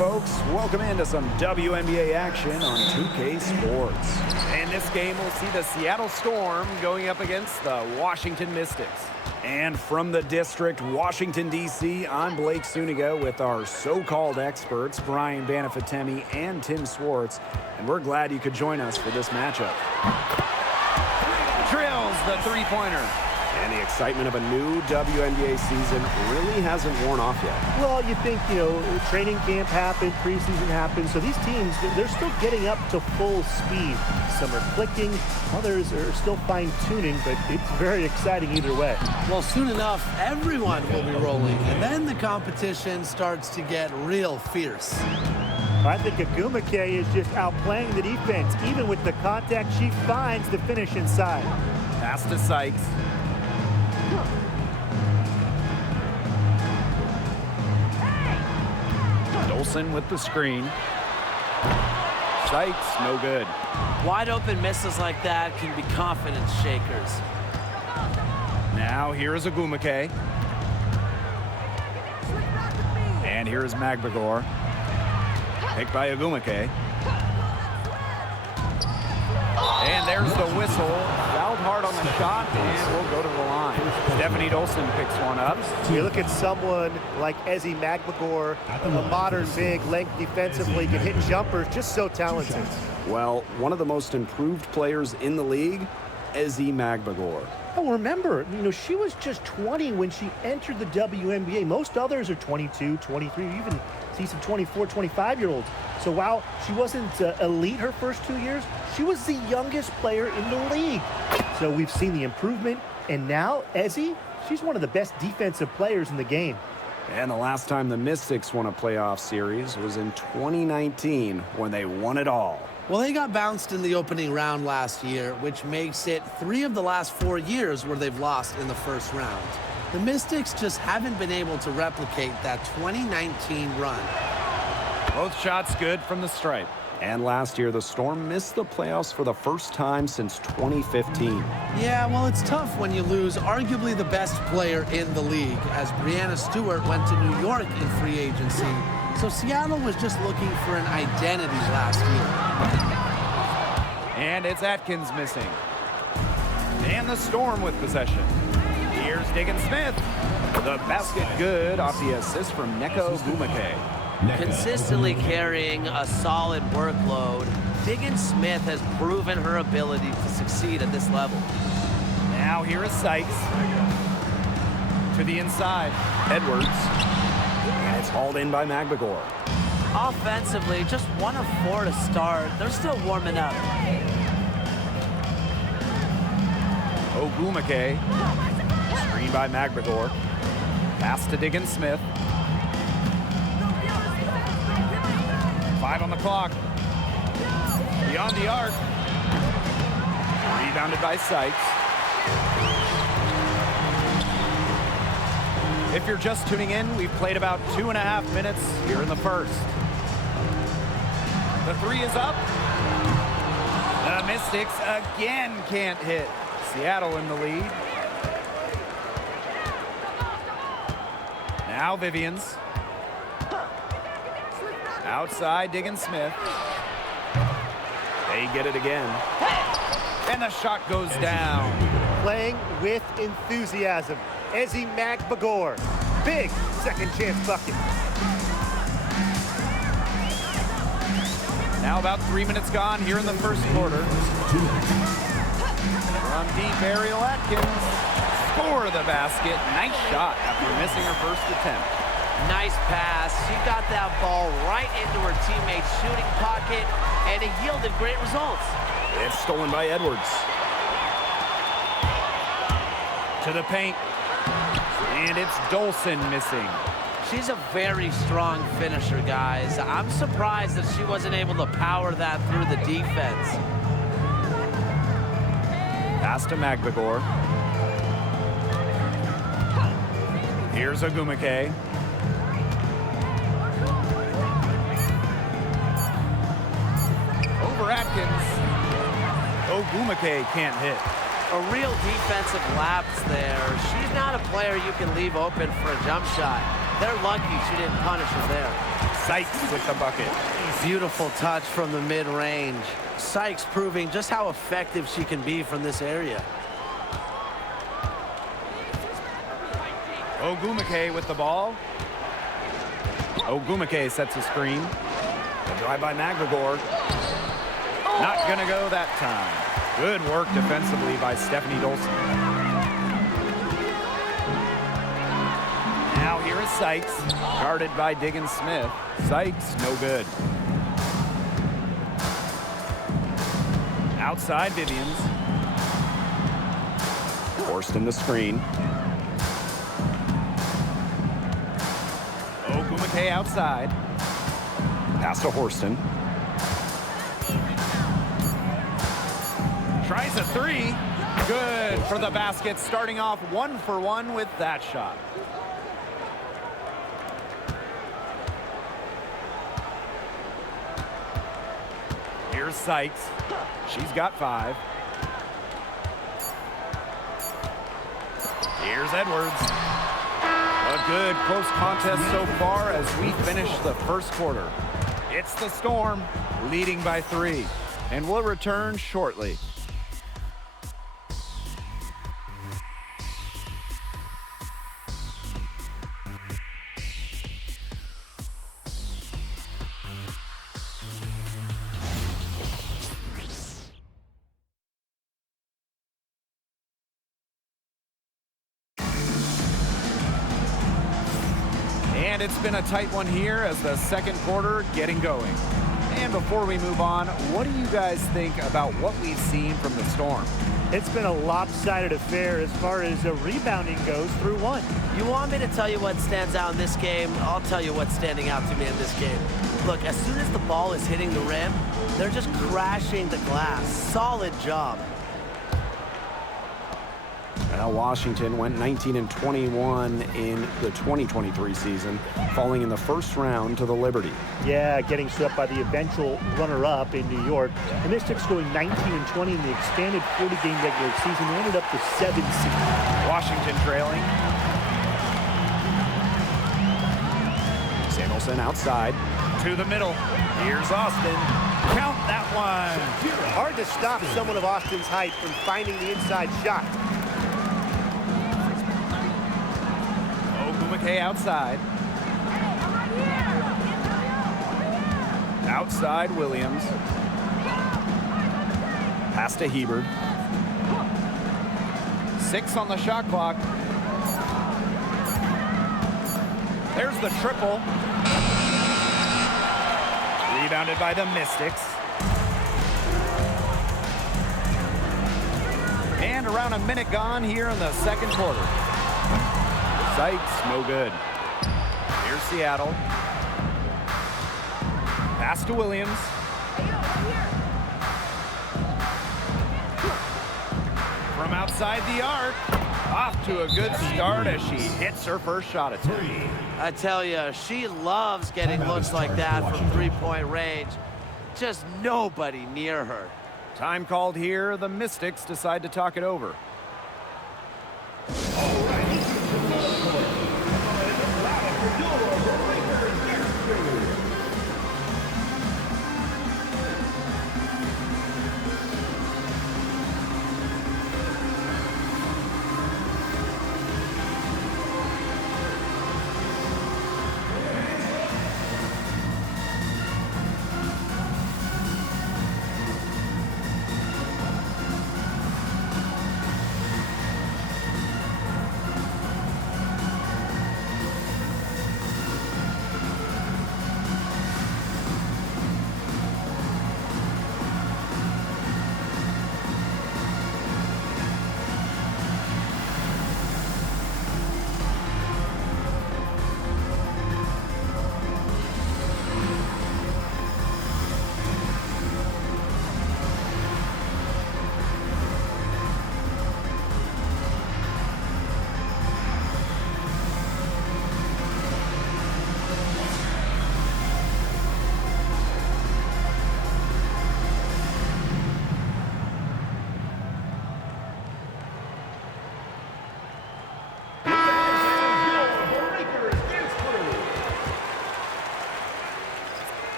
folks. Welcome into some WNBA action on 2K Sports. And this game will see the Seattle Storm going up against the Washington Mystics. And from the district, Washington, D.C., I'm Blake Suniga with our so-called experts, Brian Banafitemi and Tim Swartz. And we're glad you could join us for this matchup. Drills the three-pointer. And the excitement of a new WNBA season really hasn't worn off yet. Well, you think, training camp happened, preseason happened, so these teams, they're still getting up to full speed. Some are clicking, others are still fine-tuning, but it's very exciting either way. Well, soon enough, everyone will be rolling, and then the competition starts to get real fierce. I think Agumake is just outplaying the defense. Even with the contact, she finds the finish inside. Pass to Sykes. Dolson with the screen. Sykes, no good. Wide open misses like that can be confidence shakers. Now here's Agumake. And here's Magbagor. Picked by Agumake. And there's the whistle. Fouled hard on the shot, and we'll go to the line. Stephanie Dolson picks one up. You look at someone like Ezi Magbagor, a modern big, length defensively, can hit jumpers, just so talented. Well, one of the most improved players in the league, Ezi Magbagor. Oh, remember, she was just 20 when she entered the WNBA. Most others are 22, 23, you even see some 24, 25-year-olds. So while she wasn't elite her first 2 years, she was the youngest player in the league. So we've seen the improvement, and now Ezi, she's one of the best defensive players in the game. And the last time the Mystics won a playoff series was in 2019 when they won it all. Well, they got bounced in the opening round last year, which makes it 3 of the last 4 years where they've lost in the first round. The Mystics just haven't been able to replicate that 2019 run. Both shots good from the stripe. And last year, the Storm missed the playoffs for the first time since 2015. Yeah, well, it's tough when you lose arguably the best player in the league, as Breanna Stewart went to New York in free agency. So Seattle was just looking for an identity last year. And it's Atkins missing. And the Storm with possession. Here's Diggins Smith. The basket good off the assist from Nneka Ogwumike. Consistently carrying a solid workload, Diggins Smith has proven her ability to succeed at this level. Now here is Sykes. To the inside. Edwards. And it's hauled in by Magbagor. Offensively, just 1 of 4 to start. They're still warming up. Ogwumike. Screen by Magbagor. Pass to Diggins Smith. 5 on the clock. Beyond the arc. Rebounded by Sykes. If you're just tuning in, we've played about 2.5 minutes here in the first. The 3 is up. The Mystics again can't hit. Seattle in the lead. Now Vivians. Outside, Diggins Smith. They get it again. And the shot goes down. Playing with enthusiasm. Ezi Magbagor. Big second chance bucket. Now about 3 minutes gone here in the first quarter. From deep, Ariel Atkins. Score the basket. Nice shot after missing her first attempt. Nice pass. She got that ball right into her teammate's shooting pocket, and it yielded great results. It's stolen by Edwards. To the paint. And it's Dolson missing. She's a very strong finisher, guys. I'm surprised that she wasn't able to power that through the defense. Pass to Magbagor. Here's Ogwumike. Over Atkins. Ogwumike can't hit. A real defensive lapse there. She's not a player you can leave open for a jump shot. They're lucky she didn't punish her there. Sykes with the bucket. Beautiful touch from the mid-range. Sykes proving just how effective she can be from this area. Ogwumike with the ball. Ogwumike sets a screen. The drive by McGregor. Not going to go that time. Good work defensively by Stephanie Dolson. Now here is Sykes, guarded by Diggins Smith. Sykes, no good. Outside Vivians. Forced in the screen. Ogwumike outside. Pass to Horston. Tries a three. Good for the basket, starting off 1 for 1 with that shot. Here's Sykes. She's got 5. Here's Edwards. A good close contest so far as we finish the first quarter. It's the Storm leading by 3, and we'll return shortly. And it's been a tight one here as the second quarter getting going. And before we move on, what do you guys think about what we've seen from the Storm? It's been a lopsided affair as far as rebounding goes through 1. You want me to tell you what stands out in this game? I'll tell you what's standing out to me in this game. Look, as soon as the ball is hitting the rim, they're just crashing the glass. Solid job. Well, Washington went 19-21 in the 2023 season, falling in the first round to the Liberty. Yeah, getting swept by the eventual runner-up in New York. The Mystics going 19-20 in the expanded 40-game regular season. They ended up the 7th seed. Washington trailing. Samuelson outside to the middle. Here's Austin. Count that one. Hard to stop someone of Austin's height from finding the inside shot. Ogwumike outside. Outside Williams. Pass to Hebert. 6 on the shot clock. There's the triple. Rebounded by the Mystics. And around a minute gone here in the second quarter. Sykes, no good. Here's Seattle. Pass to Williams. From outside the arc. Off to a good start as she hits her first shot attempt. I tell you, she loves getting looks like that from three-point range. Just nobody near her. Time called here. The Mystics decide to talk it over.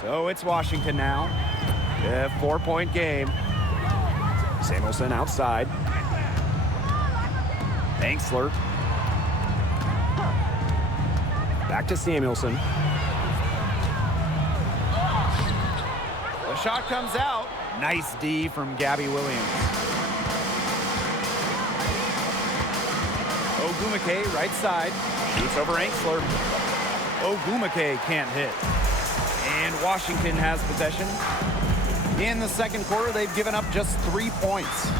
So it's Washington now. A 4-point game. Samuelson outside. Angsler. Back to Samuelson. The shot comes out. Nice D from Gabby Williams. Ogwumike, right side. Shoots over Angsler. Ogwumike can't hit. And Washington has possession. In the second quarter, they've given up just 3 points.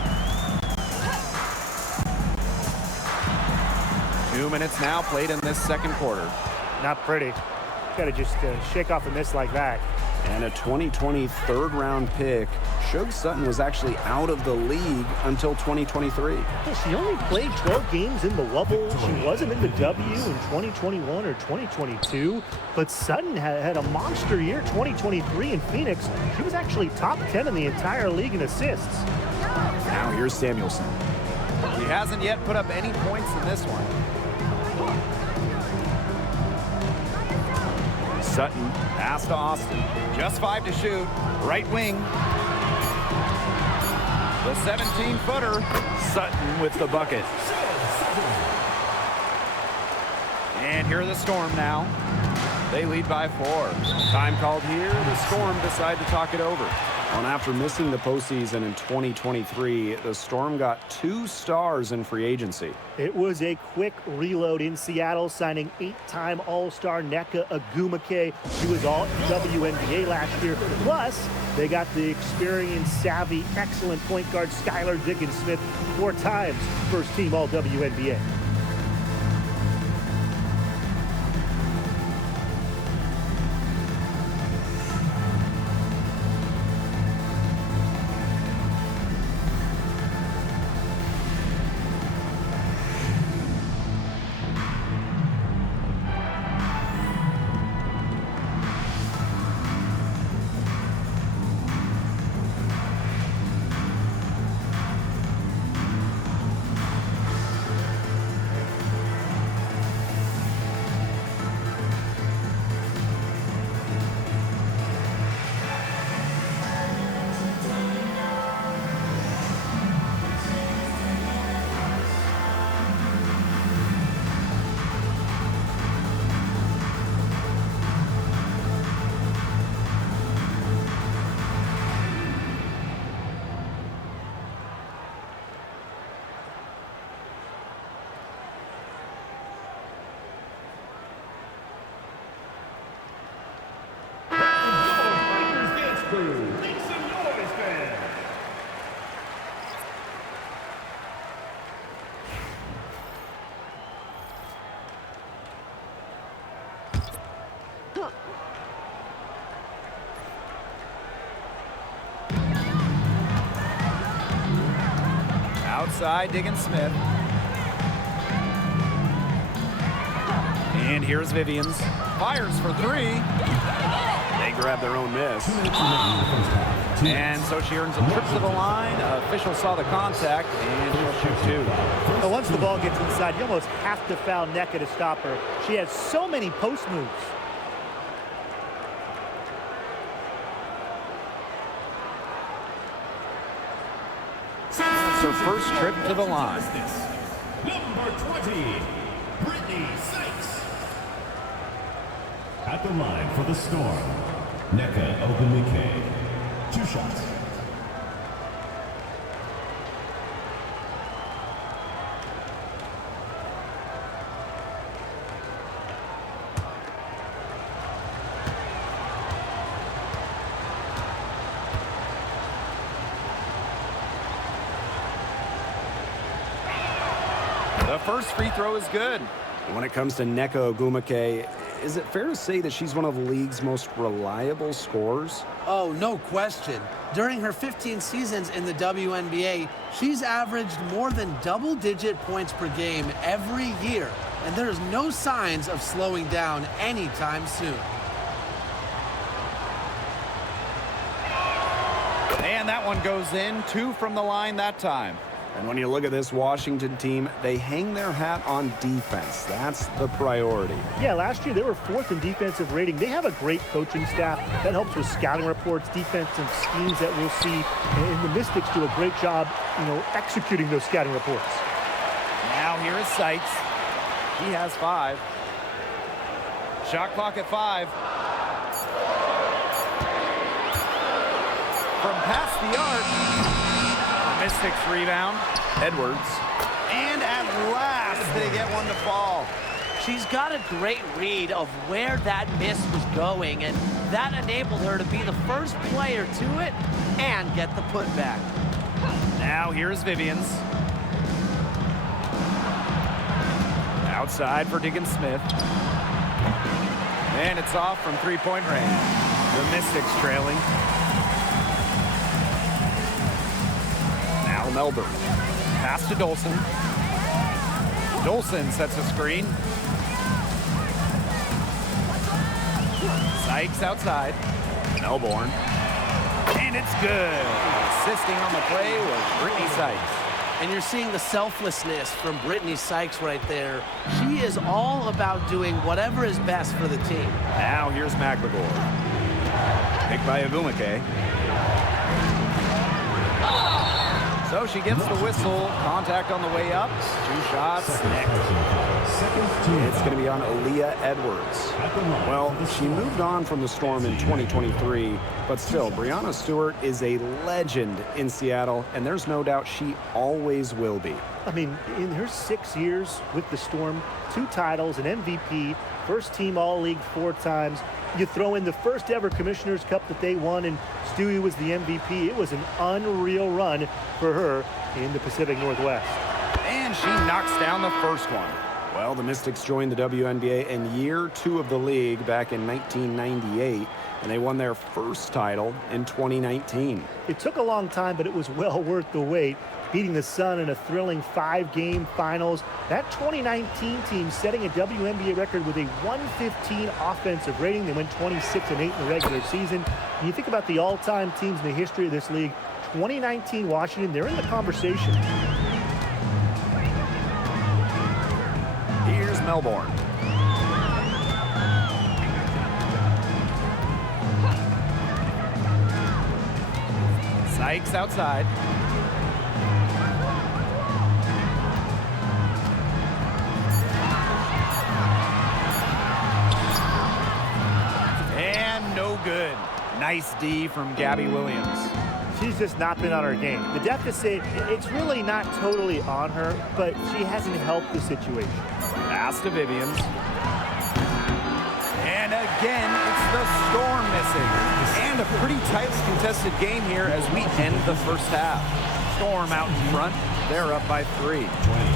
2 minutes now played in this second quarter. Not pretty. Got to just shake off a miss like that. And a 2020 third-round pick. Shug Sutton was actually out of the league until 2023. Well, she only played 12 games in the Wubble. She wasn't in the W in 2021 or 2022. But Sutton had a monster year, 2023 in Phoenix. She was actually top 10 in the entire league in assists. Now here's Samuelson. He hasn't yet put up any points in this one. Sutton, pass to Austin. Just 5 to shoot. Right wing. The 17-footer. Sutton with the bucket. And here are the Storm now. They lead by 4. Time called here. The Storm decide to talk it over. And after missing the postseason in 2023, the Storm got 2 stars in free agency. It was a quick reload in Seattle, signing 8-time All-Star Nneka Ogwumike. She was all WNBA last year. Plus, they got the experienced, savvy, excellent point guard Skylar Diggins-Smith, 4 times first-team All-WNBA. Outside, Diggins-Smith. And here's Vivians. Fires for 3. They grab their own miss. And so she earns a trip to the line. Official saw the contact, and she'll shoot 2. But once the ball gets inside, you almost have to foul Nneka to stop her. She has so many post moves. It's her first trip to the line. Number 20, Brittany Sykes. At the line for the Storm, Nneka Ogwumike. 2 shots. The first free throw is good. When it comes to Nneka Ogwumike, is it fair to say that she's one of the league's most reliable scorers? Oh, no question. During her 15 seasons in the WNBA, she's averaged more than double-digit points per game every year, and there's no signs of slowing down anytime soon. And that one goes in. 2 from the line that time. And when you look at this Washington team, they hang their hat on defense. That's the priority. Yeah, last year they were 4th in defensive rating. They have a great coaching staff that helps with scouting reports, defensive schemes that we'll see. And the Mystics do a great job, executing those scouting reports. Now here is Sykes. He has 5. Shot clock at 5. From past the arc. Mystics rebound. Edwards. And at last they get one to fall. She's got a great read of where that miss was going, and that enabled her to be the first player to it and get the putback. Now here's Vivians. Outside for Diggins Smith. And it's off from three-point range. The Mystics trailing. Now Melbourne. Pass to Dolson. Dolson sets a screen. Sykes outside. Melbourne. And it's good. Assisting on the play was Brittany Sykes. And you're seeing the selflessness from Brittany Sykes right there. She is all about doing whatever is best for the team. Now here's McLegore. Picked by Agumake. So she gets the whistle. Contact on the way up. 2 shots. It's going to be on Aaliyah Edwards. Well, she moved on from the Storm in 2023, but still, Breanna Stewart is a legend in Seattle, and there's no doubt she always will be. I mean, in her 6 years with the Storm, 2 titles, an MVP, first team All-League 4 times. You throw in the first ever Commissioner's Cup that they won, and Stewie was the MVP. It was an unreal run for her in the Pacific Northwest. And she knocks down the first one. Well, the Mystics joined the WNBA in year 2 of the league back in 1998, and they won their first title in 2019. It took a long time, but it was well worth the wait, beating the Sun in a thrilling 5-game finals. That 2019 team setting a WNBA record with a 115 offensive rating. They went 26-8 in the regular season. When you think about the all-time teams in the history of this league, 2019 Washington, they're in the conversation. Here's Melbourne. Sykes outside. And no good. Nice D from Gabby Williams. She's just not been on her game. The deficit, it's really not totally on her, but she hasn't helped the situation. Pass to Vivians. And again, it's the Storm missing. And a pretty tightly contested game here as we end the first half. Storm out in front. They're up by 3.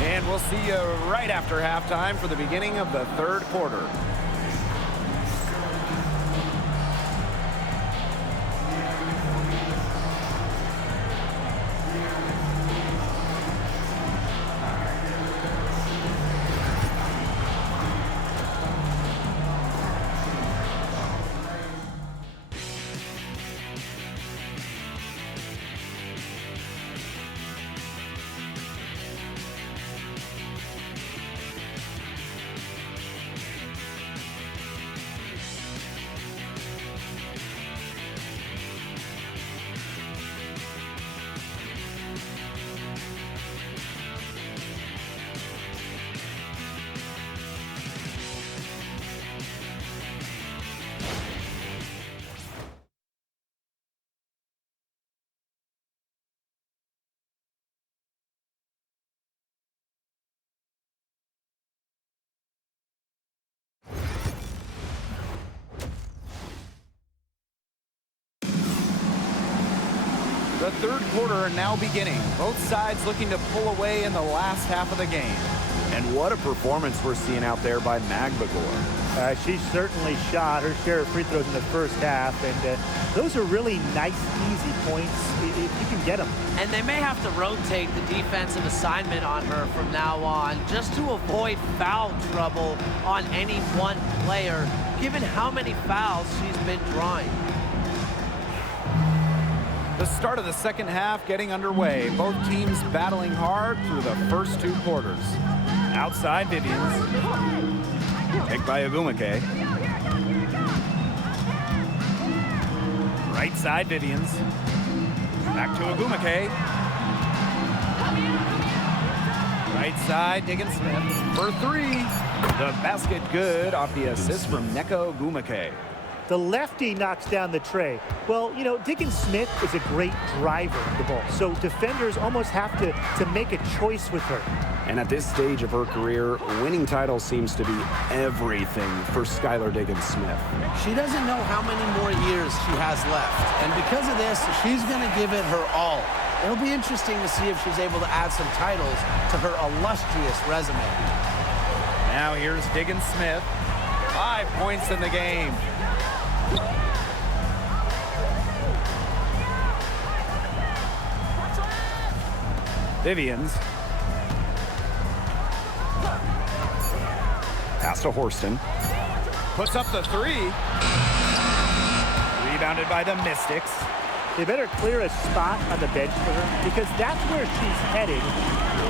And we'll see you right after halftime for the beginning of the third quarter. The third quarter now beginning. Both sides looking to pull away in the last half of the game. And what a performance we're seeing out there by McLegore. She certainly shot her share of free throws in the first half, and those are really nice, easy points if you can get them. And they may have to rotate the defensive assignment on her from now on just to avoid foul trouble on any one player, given how many fouls she's been drawing. The start of the second half getting underway. Both teams battling hard through the first 2 quarters. Outside Vivians. Picked by Ogumake. Right side Vivians. Back to Ogumake. Right side Diggins Smith for 3. The basket good off the assist from Nneka Ogumake. The lefty knocks down the tray. Well, you know, Diggins Smith is a great driver of the ball, so defenders almost have to make a choice with her. And at this stage of her career, winning titles seems to be everything for Skylar Diggins Smith. She doesn't know how many more years she has left, and because of this, she's going to give it her all. It'll be interesting to see if she's able to add some titles to her illustrious resume. Now here's Diggins Smith. 5 points in the game. Vivians. Pass to Horston. Puts up the 3. Rebounded by the Mystics. They better clear a spot on the bench for her because that's where she's heading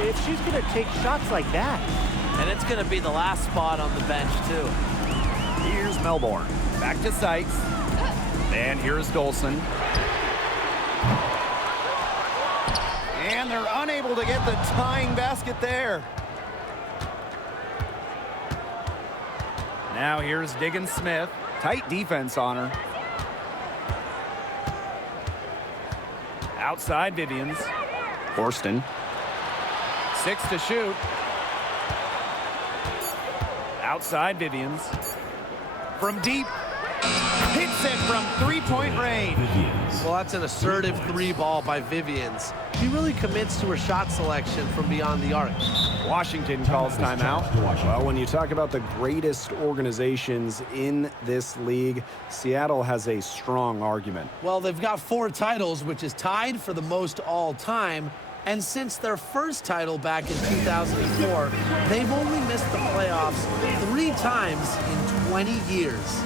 if she's going to take shots like that. And it's going to be the last spot on the bench, too. Here's Melbourne. Back to Sykes. And here's Dolson. And they're unable to get the tying basket there. Now here's Diggins Smith. Tight defense on her. Outside Vivians. Horston. 6 to shoot. Outside Vivians. From deep. Hits it from 3-point range. Well, that's an assertive 3 ball by Vivians. She really commits to her shot selection from beyond the arc. Washington calls timeout. Well, when you talk about the greatest organizations in this league, Seattle has a strong argument. Well, they've got 4 titles, which is tied for the most all time. And since their first title back in 2004, they've only missed the playoffs 3 times in 20 years.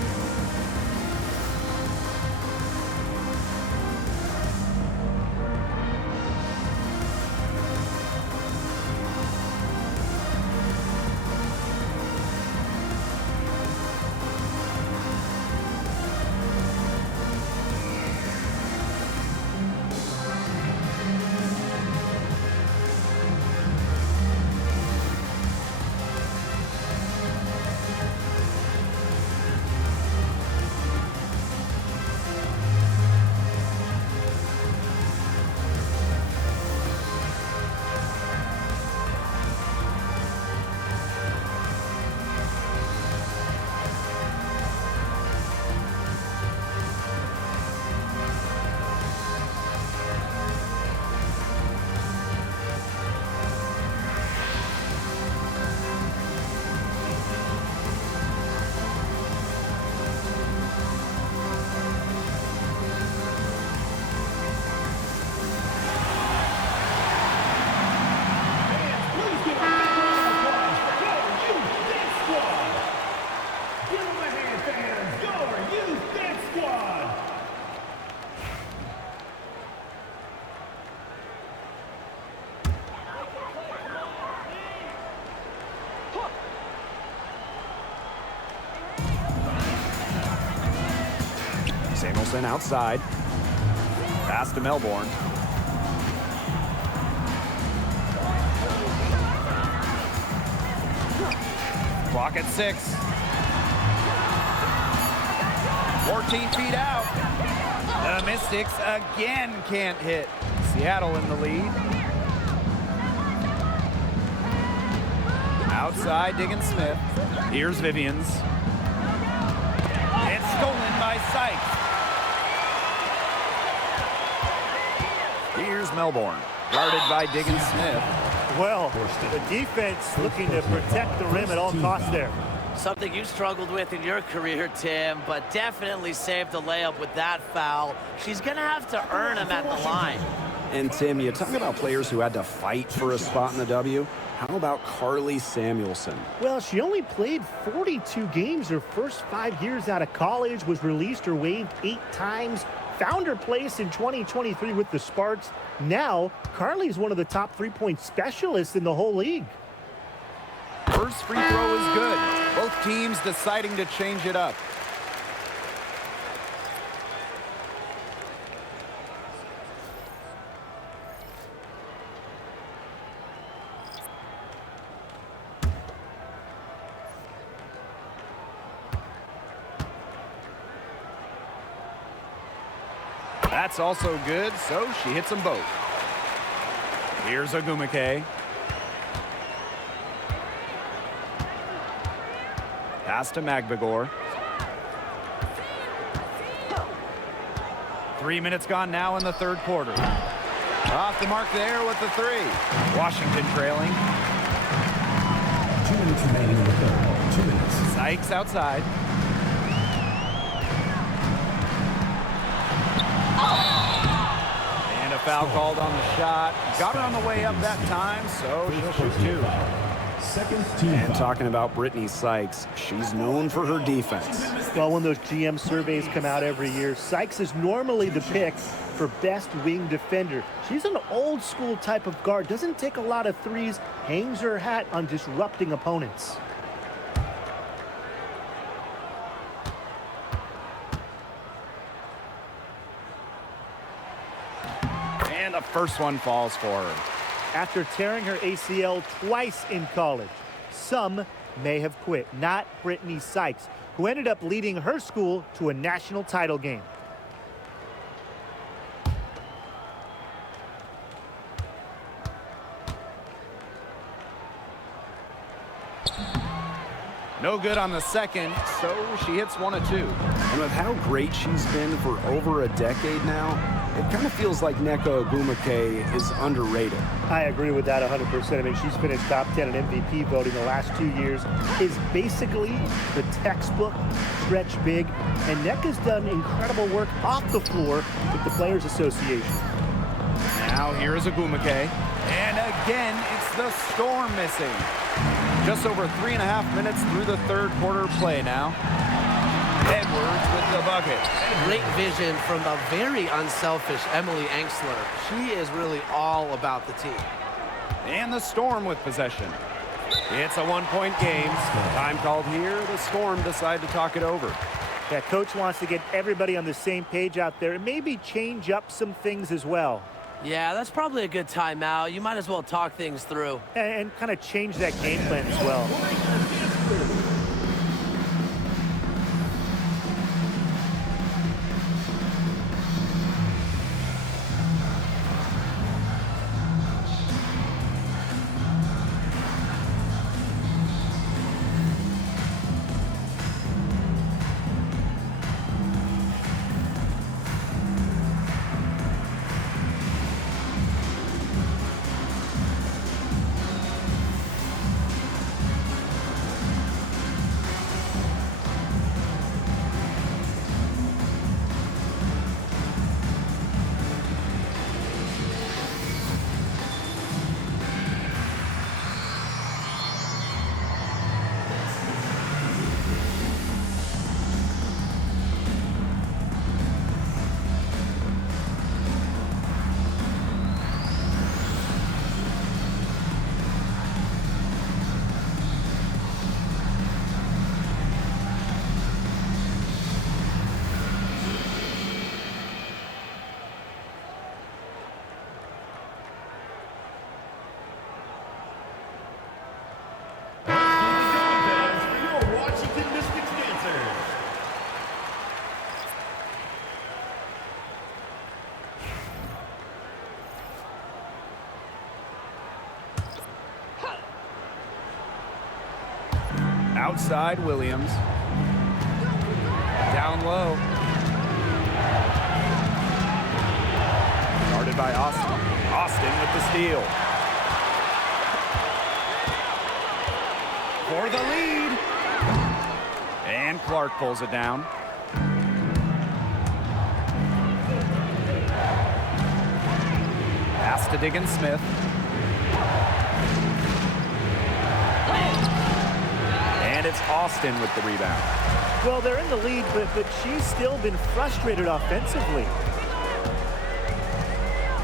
Samuelson outside. Pass to Melbourne. Clock at 6. 14 feet out. The Mystics again can't hit. Seattle in the lead. Outside Diggins Smith. Here's Vivians. It's stolen by Sykes. Here's Melbourne, guarded by Diggins Smith. Well, the defense looking to protect the rim at all costs there. Something you struggled with in your career, Tim, but definitely saved a layup with that foul. She's going to have to earn him at the line. And Tim, you talk about players who had to fight for a spot in the W. How about Carly Samuelson? Well, she only played 42 games her first 5 years out of college, was released or waived 8 times, found her place in 2023 with the Sparks. Now, Carly is one of the top three-point specialists in the whole league. First free throw is good. Both teams deciding to change it up. That's also good, so she hits them both. Here's Ogwumike. Pass to Magbegor. 3 minutes gone now in the third quarter. Off the mark there with the three. Washington trailing. 2 minutes remaining in the third. 2 minutes. Sykes outside. And a foul called on the shot. Got her on the way up that time, so she'll shoot two. Second team And foul. talking about Brittany Sykes, she's known for her defense. Well, when those GM surveys come out every year, Sykes is normally the pick for best wing defender. She's an old school type of guard, doesn't take a lot of threes, hangs her hat on disrupting opponents. And the first one falls for her. After tearing her ACL twice in college, some may have quit. Not Brittany Sykes, who ended up leading her school to a national title game. No good on the second, so she hits one of two. And with how great she's been for over a decade now, it kind of feels like Nneka Ogwumike is underrated. I agree with that 100%. I mean, she's finished top 10 in MVP voting the last 2 years, is basically the textbook stretch big, and Nneka's done incredible work off the floor with the Players Association. Now here is Ogwumike. And again, it's the Storm missing. Just over 3.5 minutes through the third quarter play now. Edwards with the bucket. Great vision from the very unselfish Emily Engstler. She is really all about the team. And the Storm with possession. It's a one-point game. Time called here. The Storm decide to talk it over. Yeah, coach wants to get everybody on the same page out there and maybe change up some things as well. Yeah, that's probably a good timeout. You might as well talk things through. And kind of change that game plan as well. Washington Mystics dancers. Outside Williams. Down low. Guarded by Austin. Austin with the steal. For the lead. And Clark pulls it down. Pass to Diggins Smith. And it's Austin with the rebound. Well, they're in the lead, but she's still been frustrated offensively.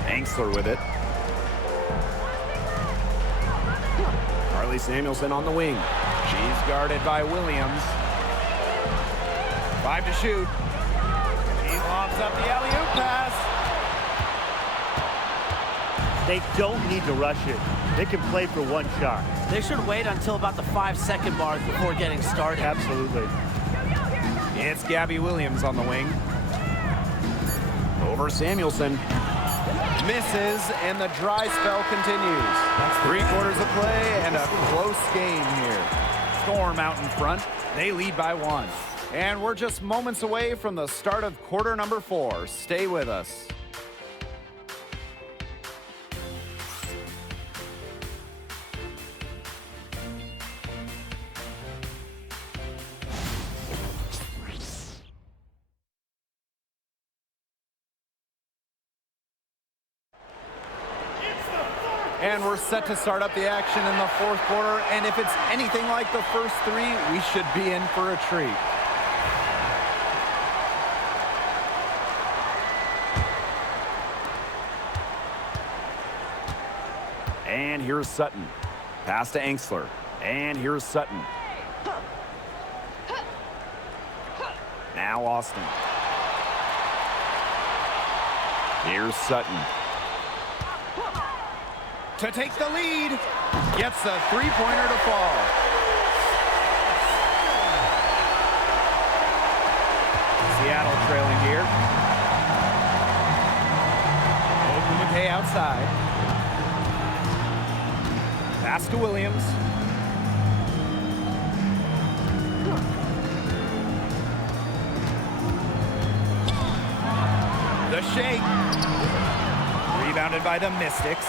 Angsler with it. Carly Samuelson on the wing. She's guarded by Williams. 5 to shoot. She lobs up the alley-oop pass. They don't need to rush it. They can play for one shot. They should wait until about the 5-second mark before getting started. Absolutely. It's Gabby Williams on the wing. Over Samuelson. Misses, and the dry spell continues. 3 quarters of play and a close game here. Storm out in front. They lead by 1. And we're just moments away from the start of quarter number 4. Stay with us. And we're set to start up the action in the 4th quarter. And if it's anything like the first 3, we should be in for a treat. And here's Sutton. Pass to Angsler. And here's Sutton. Now Austin. Here's Sutton. To take the lead. Gets a 3-pointer to fall. Seattle trailing here. Ogunmike outside. Pass to Williams. The shake. Rebounded by the Mystics.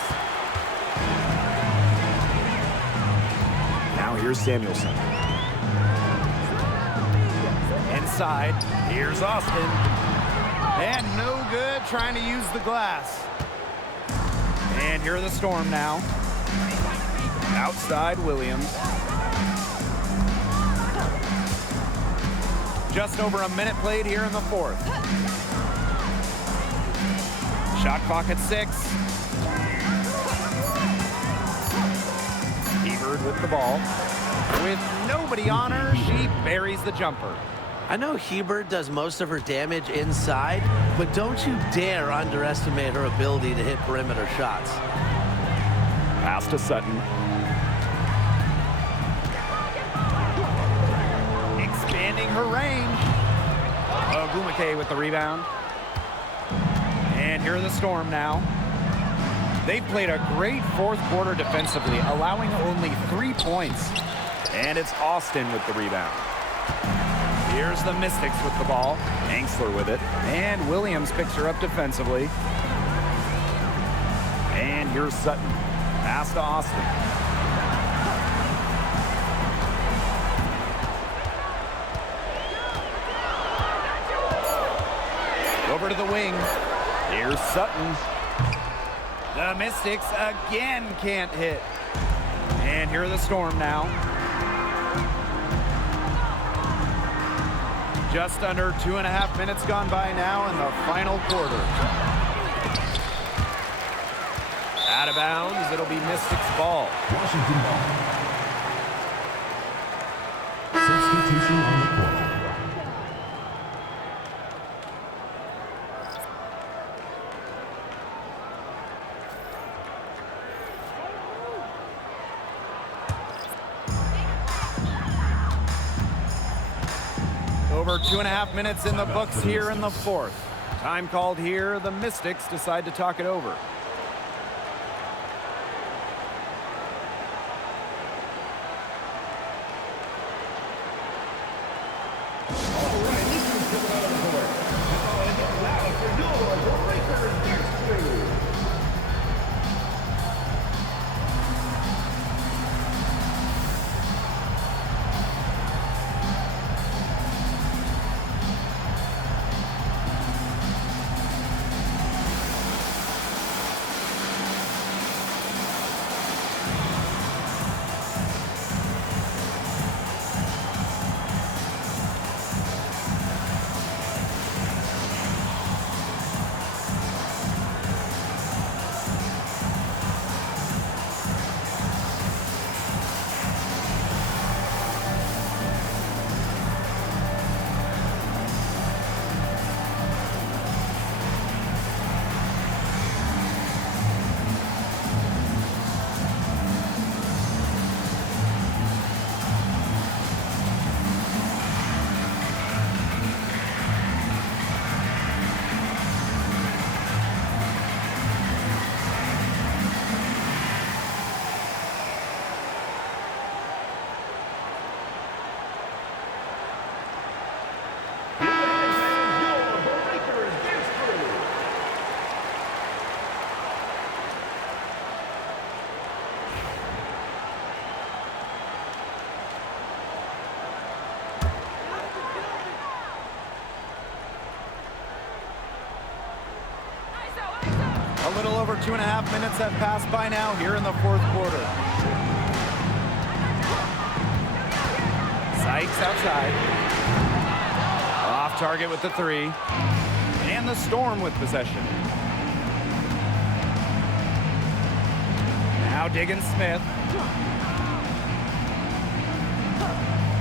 Now here's Samuelson. Inside. Here's Austin. And no good trying to use the glass. And here are the Storm now. Outside Williams. Just over a minute played here in the 4th. Shot clock at 6. Hebert with the ball. With nobody on her, she buries the jumper. I know Hebert does most of her damage inside, but don't you dare underestimate her ability to hit perimeter shots. Pass to Sutton. Expanding her range. Ogunmike with the rebound. And here are the Storm now. They've played a great 4th quarter defensively, allowing only 3 points. And it's Austin with the rebound. Here's the Mystics with the ball. Angsler with it. And Williams picks her up defensively. And here's Sutton. Pass to Austin. Over to the wing. Here's Sutton. The Mystics again can't hit. And here are the Storm now. Just under 2.5 minutes gone by now in the final quarter. Out of bounds, it'll be Mystics ball. Washington ball. Substitution on the court. Over 2.5 minutes in the books here in the 4th. Time called here. The Mystics decide to talk it over. A little over 2.5 minutes have passed by now here in the fourth quarter. Sykes outside. Off target with the three. And the Storm with possession. Now Diggins Smith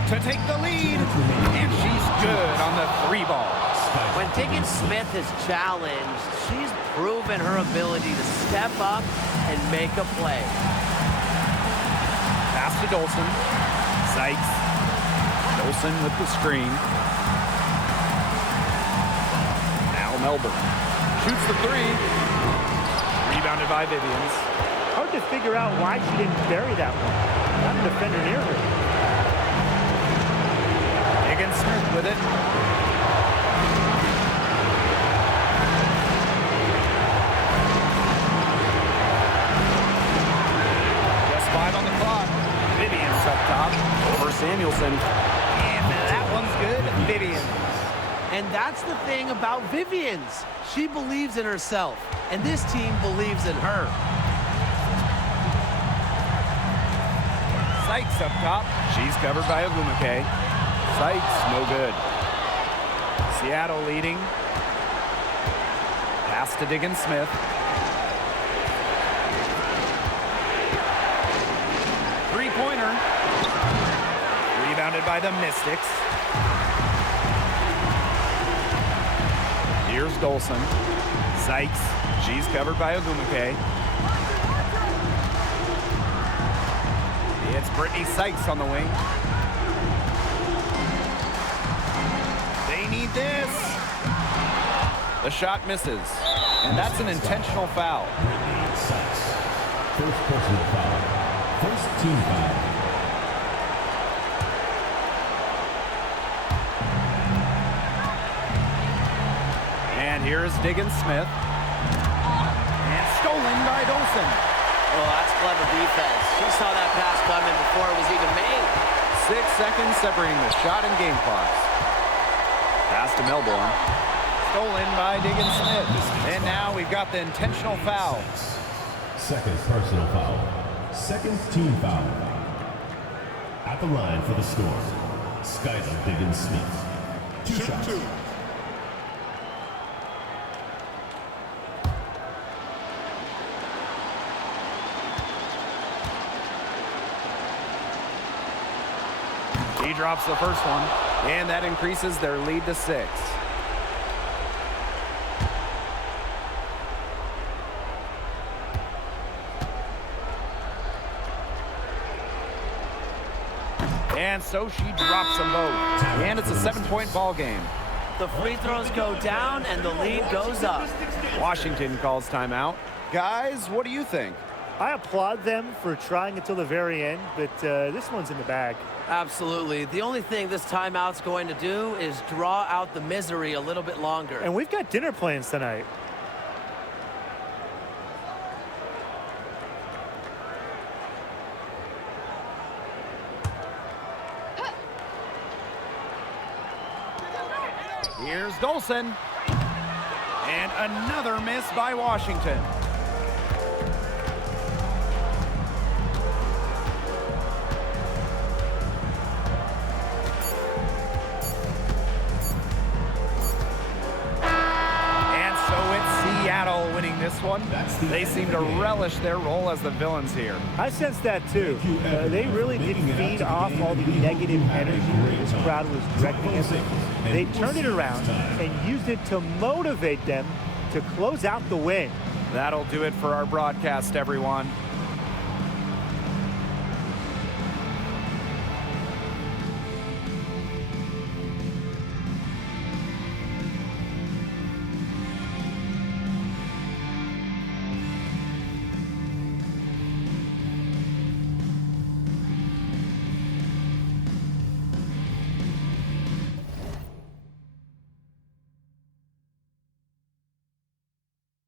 to take the lead. And she's good on the three ball. When Diggins Smith is challenged, she's proven her ability to step up and make a play. Pass to Dolson. Sykes. Dolson with the screen. Now Melbourne shoots the three. Rebounded by Vivians. Hard to figure out why she didn't bury that one. Not a defender near her. Diggins Smith with it. Just 5 on the clock. Vivians up top over Samuelson. And that one's good. Vivians. And that's the thing about Vivians. She believes in herself, and this team believes in her. Sykes up top. She's covered by Ogwumike. Sykes, no good. Seattle leading. Pass to Diggins Smith. Three-pointer. Rebounded by the Mystics. Here's Dolson. Sykes. She's covered by Ogwumike. It's Brittany Sykes on the wing. They need this. The shot misses. And that's an intentional foul. Brittany Sykes. First personal foul. First team foul. And here's Diggins Smith. And stolen by Dolson. Oh, that's clever defense. She saw that pass coming before it was even made. 6 seconds separating the shot and game clocks. Pass to Melbourne. Stolen by Diggins Smith. And now we've got the intentional foul. Second personal foul. Second team foul. At the line for the Storm, Skylar Diggins Smith. Two shots. He drops the first one, and that increases their lead to 6. And so she drops them both. And it's a 7-point ball game. The free throws go down and the lead goes up. Washington calls timeout. Guys, what do you think? I applaud them for trying until the very end, but this one's in the bag. Absolutely. The only thing this timeout's going to do is draw out the misery a little bit longer. And we've got dinner plans tonight. Here's Dolson. And another miss by Washington. Winning this one. They seem to relish their role as the villains here. I sense that too. They really did feed off all the negative energy this crowd was directing at them. They turned it around and used it to motivate them to close out the win. That'll do it for our broadcast, everyone.